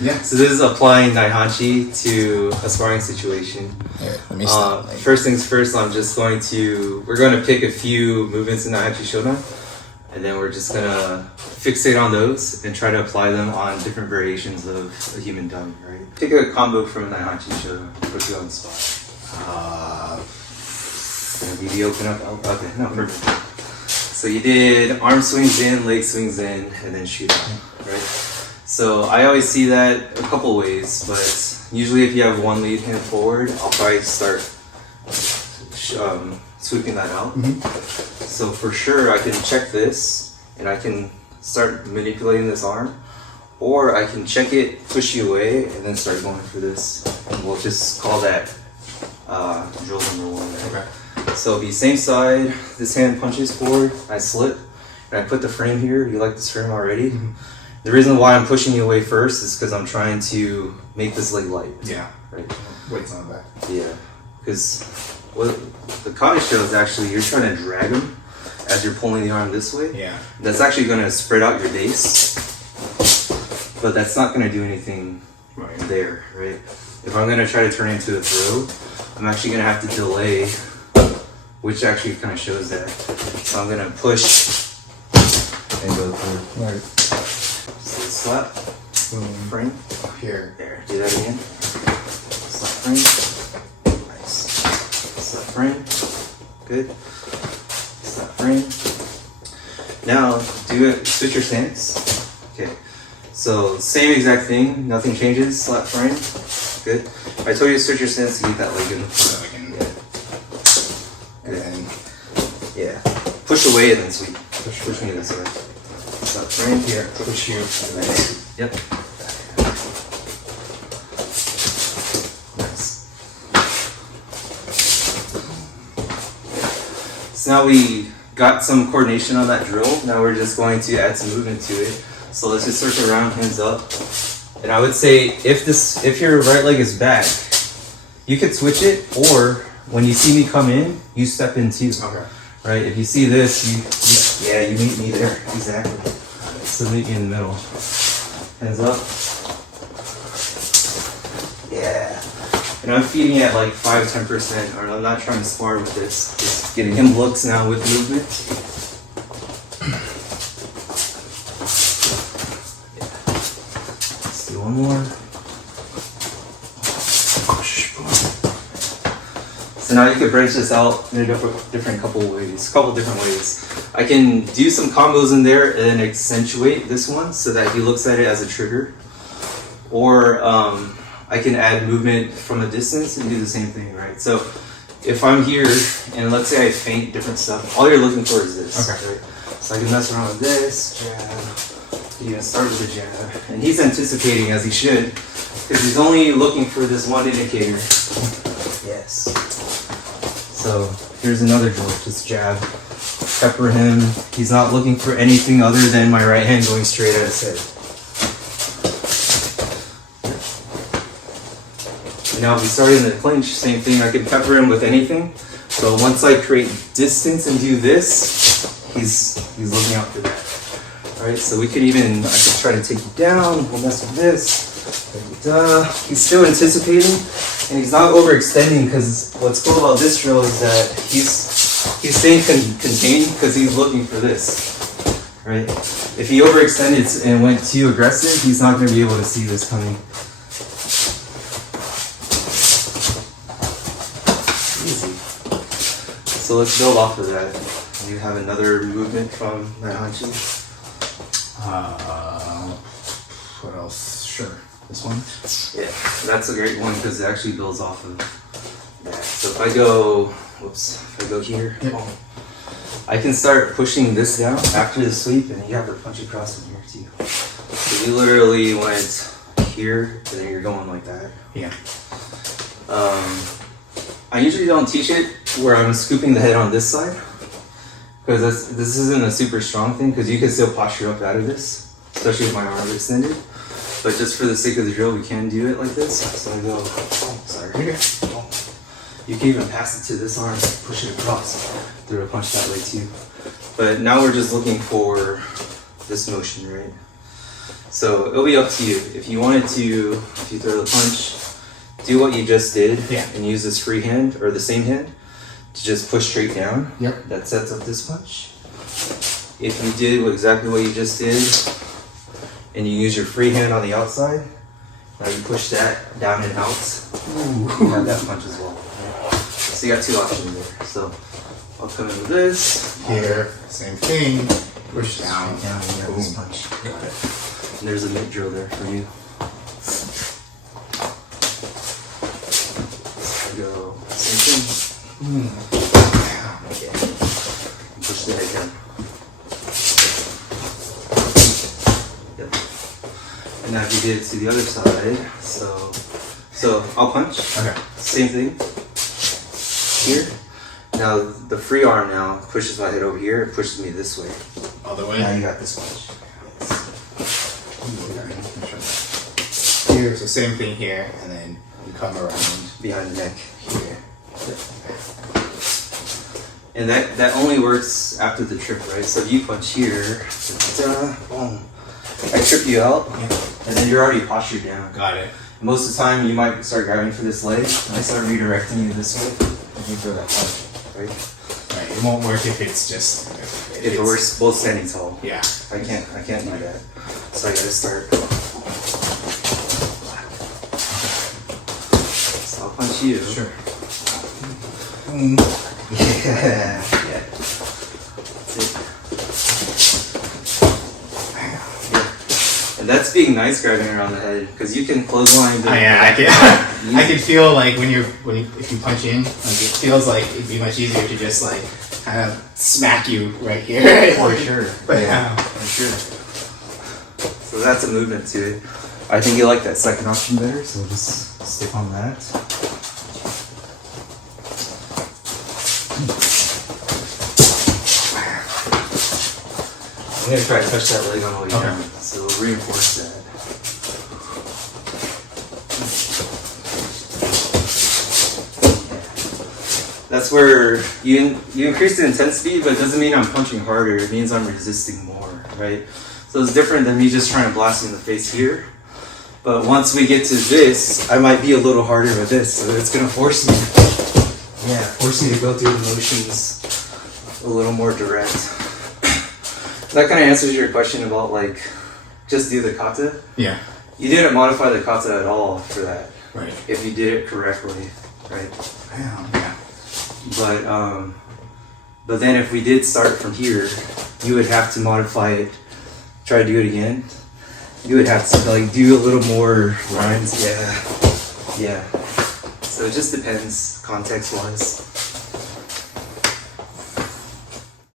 Yeah. So this is applying Naihanchi to a sparring situation. Here, let me stop. First things first, we're going to pick a few movements in Naihanchi Shodan, and then we're just going to fixate on those and try to apply them on different variations of a human dummy, right? Pick a combo from Naihanchi Shodan, put you on the spot. Gonna be the open up. Oh, okay, no, perfect. So you did arm swings in, leg swings in, and then shoot out, right? So I always see that a couple ways, but usually if you have one lead hand forward, I'll probably start sweeping that out. So for sure I can check this and I can start manipulating this arm, or I can check it, push you away, and then start going for this. And we'll just call that drill number 1. Right? Okay. So it'll be same side, this hand punches forward, I slip, and I put the frame here. You like this frame already? The reason why I'm pushing you away first is because I'm trying to make this leg light. Yeah. Right? Weight's on the back. Yeah. Because what the kata show is actually, you're trying to drag him as you're pulling the arm this way. Yeah. That's actually going to spread out your base, but that's not going to do anything there, right? If I'm going to try to turn it into a throw, I'm actually going to have to delay, which actually kind of shows that. So I'm going to push and go through. Right. So slap, frame. Here. There, do that again. Slap frame. Nice. Slap frame. Good. Slap frame. Now, do it, switch your stance. Okay. So, same exact thing, nothing changes. Slap frame. Good. I told you to switch your stance to get that leg in. So I can. Yeah. And then. Yeah. Push away and then sweep. Push me this way. Slap frame. Here. Push you. And then. Yep. Nice. So now we got some coordination on that drill. Now we're just going to add some movement to it. So let's just circle around, hands up. And I would say if your right leg is back, you could switch it, or when you see me come in, you step in too. Okay. Right? If you see this, you meet me there. Exactly. So meet me in the middle. Hands up. Yeah. And I'm feeding at like 5-10%, or I'm not trying to spar with this. Just getting him looks now with movement. Yeah. Let's do one more. So now you could branch this out in a different couple different ways. I can do some combos in there and then accentuate this one so that he looks at it as a trigger. Or I can add movement from a distance and do the same thing, right? So if I'm here and let's say I feint different stuff, all you're looking for is this. Okay. Right? So I can mess around with this, jab, you can start with a jab. And he's anticipating, as he should, because he's only looking for this one indicator. Yes. So here's another drill, just jab, pepper him. He's not looking for anything other than my right hand going straight at his head. And now if we start in the clinch, same thing, I can pepper him with anything. So once I create distance and do this, he's looking out for that. Alright, so I could try to take you down, we'll mess with this. He's still anticipating, and he's not overextending, because what's cool about this drill is that he's staying contained because he's looking for this, right? If he overextended and went too aggressive, he's not going to be able to see this coming. Easy. So let's build off of that. You have another movement from Naihanchi. What else? Sure. This one? Yeah, that's a great one because it actually builds off of that. So if I go here, I can start pushing this down after the sweep, and you have to punch across from here too. So you literally went here, and then you're going like that. Yeah. I usually don't teach it where I'm scooping the head on this side, because this isn't a super strong thing, because you can still posture up out of this, especially with my arms extended. But just for the sake of the drill, we can do it like this. So I go, You can even pass it to this arm, push it across, throw a punch that way too. But now we're just looking for this motion, right? So it'll be up to you. If you wanted to, if you throw the punch, do what you just did Yeah. and use this free hand or the same hand to just push straight down. Yep. That sets up this punch. If you did exactly what you just did and you use your free hand on the outside, now you push that down and out. You have that punch as well. So you got two options there. So I'll come in with this. Here, same thing. Push down. Down and you have this punch. Got it. And there's a mid drill there for you. Go same thing. Okay. Push the head down. Yep. And now if you did it to the other side, so I'll punch. Okay. Same thing. Here. Now the free arm now pushes my head over here. It pushes me this way. Other way. Now you got this punch. Here, so same thing here, and then you come around Behind the neck. here. And that only works after the trip, right? So if you punch here, boom, I trip you out, and then you're already postured down. Got it. Most of the time, you might start grabbing for this leg, and I start redirecting you this way, and you throw that punch, right? Right. It won't work if it's just. If we're both standing tall, Yeah. I can't do that. So I gotta start. So I'll punch you. Sure. Yeah. That's it. And that's being nice grabbing around the head because you can clothesline. I can. I can feel like if you punch in, like it feels like it'd be much easier to just like kind of smack you right here. For sure. But yeah. For sure. So that's a movement to it. I think you like that second option better, so just stick on that. I'm gonna try to touch that leg on the way down, so we'll reinforce that. That's where you increase the intensity, but it doesn't mean I'm punching harder. It means I'm resisting more, right? So it's different than me just trying to blast you in the face here. But once we get to this, I might be a little harder with this, so it's gonna force me. Yeah, force me to go through the motions a little more direct. That kind of answers your question about like, just do the kata. Yeah. You didn't modify the kata at all for that. Right. If you did it correctly, right? Yeah. But then if we did start from here, you would have to modify it. Try to do it again. You would have to like do a little more lines. Yeah. So it just depends context wise.